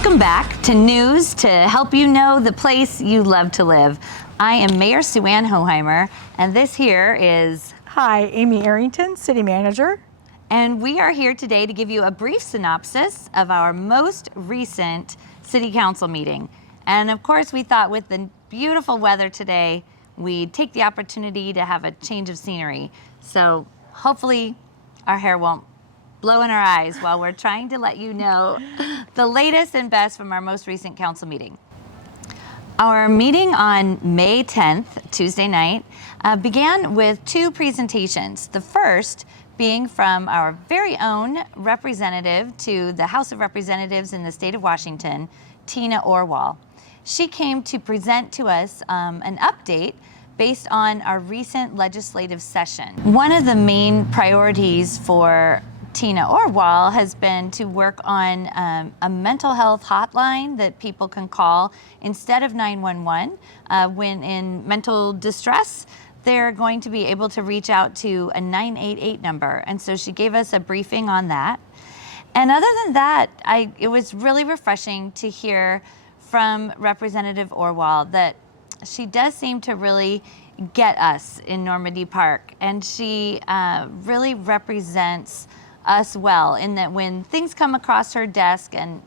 Welcome back to News to help you know the place you love to live. I am Mayor Sue Ann Hohimer, and this here is... Hi, Amy Arrington, City Manager. And we are here today to give you a brief synopsis of our most recent City Council meeting. And of course, we thought with the beautiful weather today, we'd take the opportunity to have a change of scenery. So hopefully our hair won't blow in our eyes while we're trying to let you know the latest and best from our most recent council meeting. Our meeting on May 10th, Tuesday night, began with two presentations. The first being from our very own representative to the House of Representatives in the state of Washington, Tina Orwall. She came to present to us an update based on our recent legislative session. One of the main priorities for Tina Orwall has been to work on a mental health hotline that people can call instead of 911 when in mental distress. They're going to be able to reach out to a 988 number. And so she gave us a briefing on that. And other than that, it was really refreshing to hear from Representative Orwall that she does seem to really get us in Normandy Park. And she really represents us well in that when things come across her desk and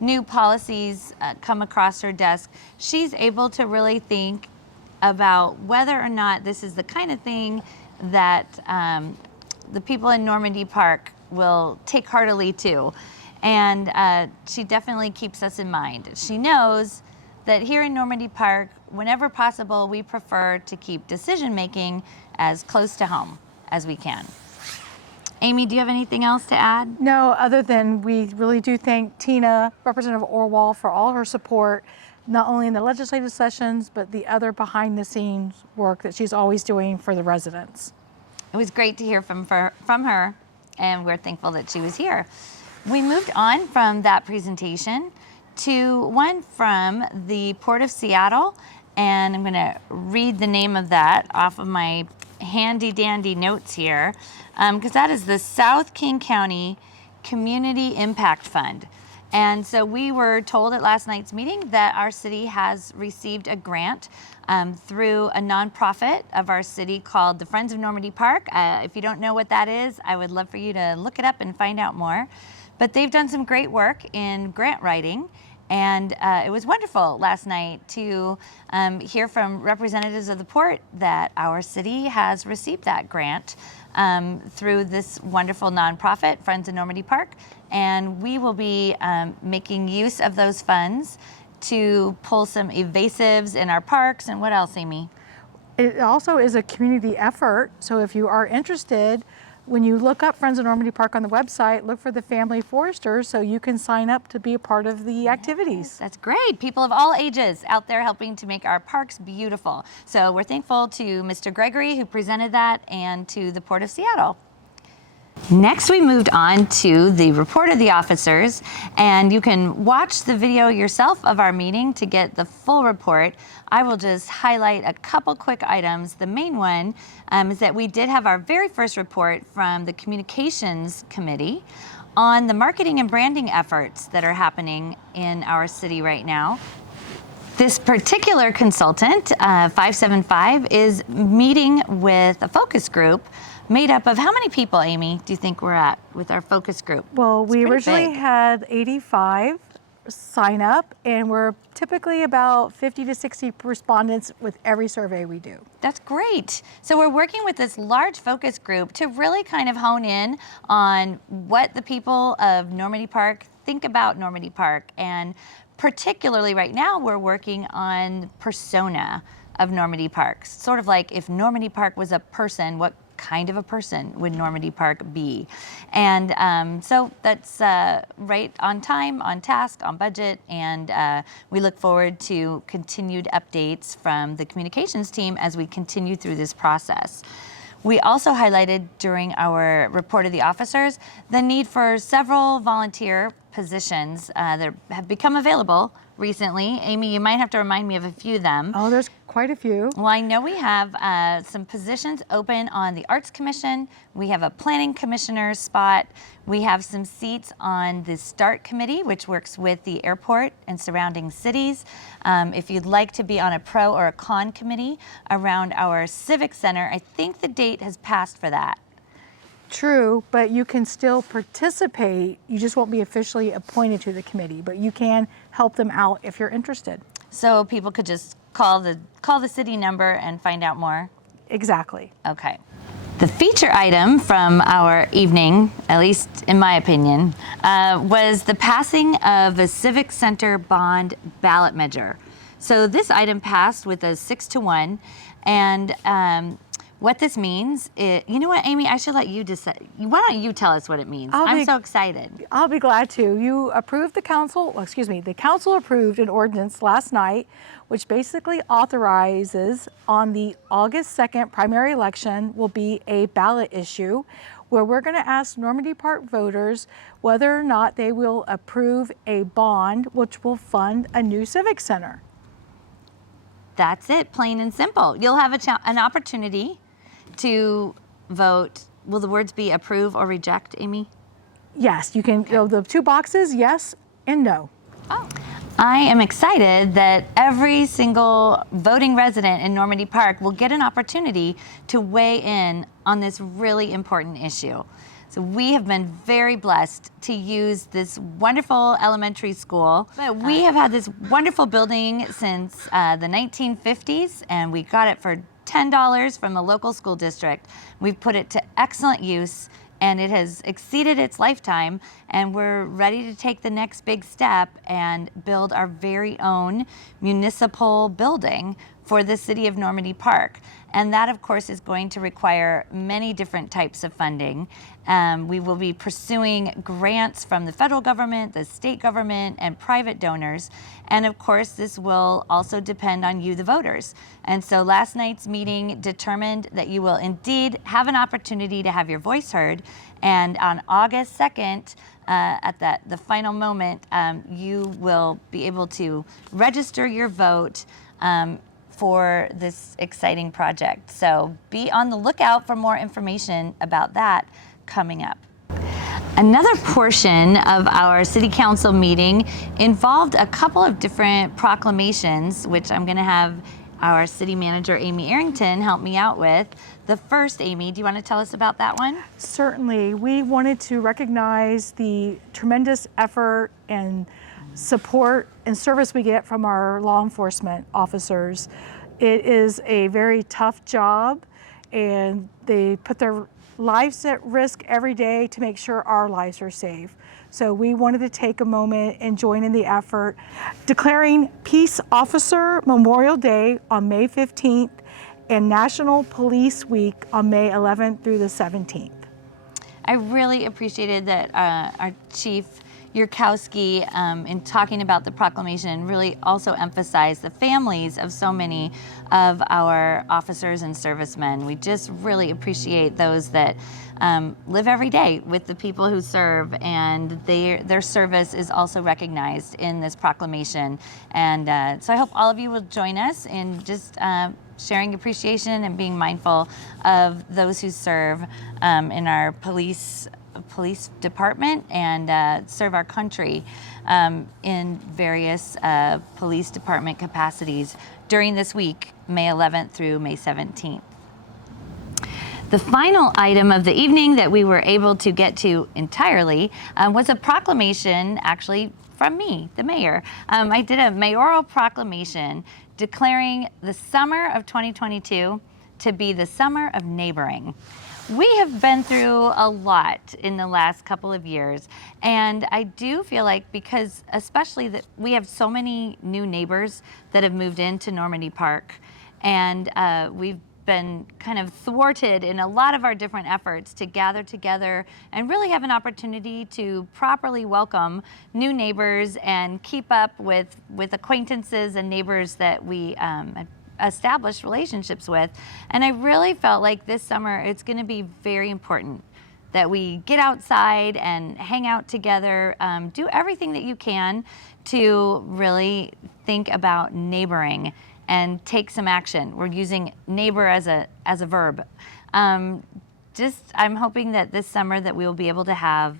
new policies come across her desk, she's able to really think about whether or not this is the kind of thing that the people in Normandy Park will take heartily to. And she definitely keeps us in mind. She knows that here in Normandy Park, whenever possible, we prefer to keep decision-making as close to home as we can. Amy, do you have anything else to add? No, other than we really do thank Tina, Representative Orwall, for all her support, not only in the legislative sessions, but the other behind-the-scenes work that she's always doing for the residents. It was great to hear from her, and we're thankful that she was here. We moved on from that presentation to one from the Port of Seattle, and I'm going to read the name of that off of my handy-dandy notes here, because that is the South King County Community Impact Fund. And so we were told at last night's meeting that our city has received a grant through a nonprofit of our city called the Friends of Normandy Park. If you don't know what that is, I would love for you to look it up and find out more. But they've done some great work in grant writing. And it was wonderful last night to hear from representatives of the port that our city has received that grant through this wonderful nonprofit, Friends of Normandy Park. And we will be making use of those funds to pull some evasives in our parks. And what else, Amy? It also is a community effort. So if you are interested, when you look up Friends of Normandy Park on the website, look for the Family Foresters so you can sign up to be a part of the activities. Yes, that's great. People of all ages out there helping to make our parks beautiful. So we're thankful to Mr. Gregory who presented that and to the Port of Seattle. Next, we moved on to the report of the officers, and you can watch the video yourself of our meeting to get the full report. I will just highlight a couple quick items. The main one is that we did have our very first report from the Communications Committee on the marketing and branding efforts that are happening in our city right now. This particular consultant, 575, is meeting with a focus group made up of how many people, Amy, do you think we're at with our focus group? Well, we originally had 85 sign up, and we're typically about 50 to 60 respondents with every survey we do. That's great. So we're working with this large focus group to really kind of hone in on what the people of Normandy Park think about Normandy Park. And particularly right now, we're working on persona of Normandy Park. Sort of like if Normandy Park was a person, what kind of a person would Normandy Park be? And so that's right on time, on task, on budget, and we look forward to continued updates from the communications team as we continue through this process. We also highlighted during our report of the officers the need for several volunteer positions that have become available recently. Amy, you might have to remind me of a few of them. Oh, there's quite a few. Well, I know we have some positions open on the Arts Commission. We have a Planning Commissioner spot. We have some seats on the START Committee, which works with the airport and surrounding cities. If you'd like to be on a pro or a con committee around our Civic Center, I think the date has passed for that. True, but you can still participate. You just won't be officially appointed to the committee, but you can help them out if you're interested. So people could just call the city number and find out more? Exactly. Okay. The feature item from our evening, at least in my opinion, was the passing of a Civic Center Bond ballot measure. So this item passed with a 6-1, and what this means is, you know what, Amy, I should let you decide. Why don't you tell us what it means? I'm so excited. I'll be glad to. You approved the council approved an ordinance last night, which basically authorizes on the August 2nd primary election will be a ballot issue where we're going to ask Normandy Park voters whether or not they will approve a bond which will fund a new civic center. That's it, plain and simple. You'll have an opportunity to vote. Will the words be approve or reject, Amy? Yes, you can, the two boxes, yes and no. Oh. I am excited that every single voting resident in Normandy Park will get an opportunity to weigh in on this really important issue. So we have been very blessed to use this wonderful elementary school. But we have had this wonderful building since the 1950s, and we got it for $10 from the local school district. We've put it to excellent use, and it has exceeded its lifetime, and we're ready to take the next big step and build our very own municipal building for the city of Normandy Park. And that, of course, is going to require many different types of funding. We will be pursuing grants from the federal government, the state government, and private donors. And of course, this will also depend on you, the voters. And so last night's meeting determined that you will indeed have an opportunity to have your voice heard. And on August 2nd, at the final moment, you will be able to register your vote for this exciting project. So be on the lookout for more information about that coming up. Another portion of our city council meeting involved a couple of different proclamations, which I'm going to have our city manager, Amy Arrington, help me out with. The first, Amy, do you want to tell us about that one? Certainly. We wanted to recognize the tremendous effort and support and service we get from our law enforcement officers. It is a very tough job, and they put their lives at risk every day to make sure our lives are safe. So we wanted to take a moment and join in the effort, declaring Peace Officer Memorial Day on May 15th and National Police Week on May 11th through the 17th. I really appreciated that our chief Yurkowski, in talking about the proclamation, really also emphasized the families of so many of our officers and servicemen. We just really appreciate those that live every day with the people who serve, and their service is also recognized in this proclamation. And so I hope all of you will join us in just sharing appreciation and being mindful of those who serve in our police department and serve our country in various police department capacities during this week, May 11th through May 17th. The final item of the evening that we were able to get to entirely was a proclamation, actually from me, the mayor. I did a mayoral proclamation declaring the summer of 2022 to be the summer of neighboring. We have been through a lot in the last couple of years, and I do feel like, because especially that we have so many new neighbors that have moved into Normandy Park, and we've been kind of thwarted in a lot of our different efforts to gather together and really have an opportunity to properly welcome new neighbors and keep up with acquaintances and neighbors that we established relationships with. And I really felt like this summer it's going to be very important that we get outside and hang out together, do everything that you can to really think about neighboring and take some action. We're using neighbor as a verb. I'm hoping that this summer that we will be able to have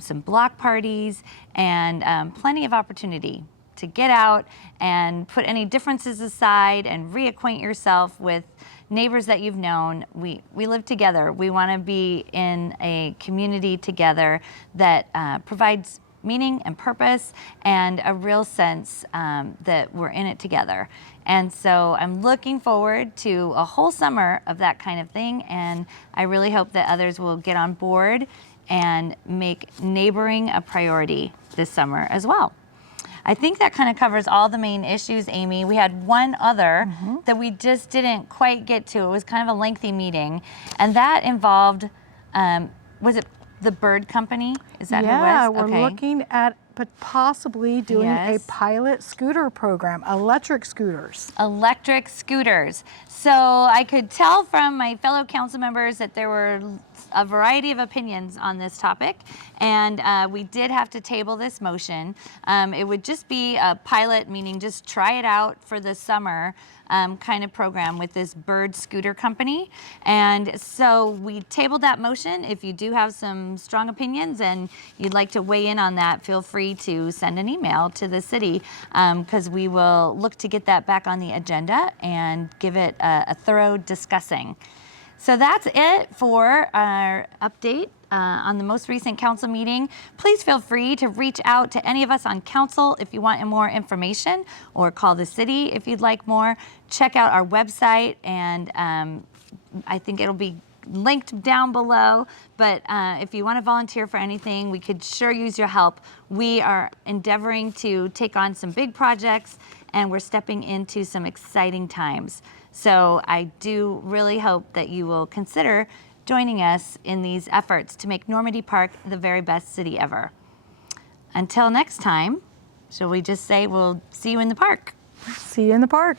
some block parties and plenty of opportunity to get out and put any differences aside and reacquaint yourself with neighbors that you've known. We live together. We want to be in a community together that provides meaning and purpose and a real sense that we're in it together. And so I'm looking forward to a whole summer of that kind of thing, and I really hope that others will get on board and make neighboring a priority this summer as well. I think that kind of covers all the main issues, Amy. We had one other that we just didn't quite get to. It was kind of a lengthy meeting, and that involved, was it the bird company? Is that who it was? Yeah, we're looking at possibly doing a Yes. pilot scooter program, electric scooters. Electric scooters. So I could tell from my fellow council members that there were a variety of opinions on this topic, and we did have to table this motion. It would just be a pilot, meaning just try it out for the summer kind of program with this bird scooter company. And so we tabled that motion. If you do have some strong opinions and you'd like to weigh in on that, feel free to send an email to the city, because we will look to get that back on the agenda and give it a thorough discussing. So that's it for our update on the most recent council meeting. Please feel free to reach out to any of us on council if you want more information, or call the city if you'd like more. Check out our website, and I think it'll be linked down below. But if you want to volunteer for anything, we could sure use your help. We are endeavoring to take on some big projects, and we're stepping into some exciting times. So I do really hope that you will consider joining us in these efforts to make Normandy Park the very best city ever. Until next time, shall we just say we'll see you in the park? See you in the park.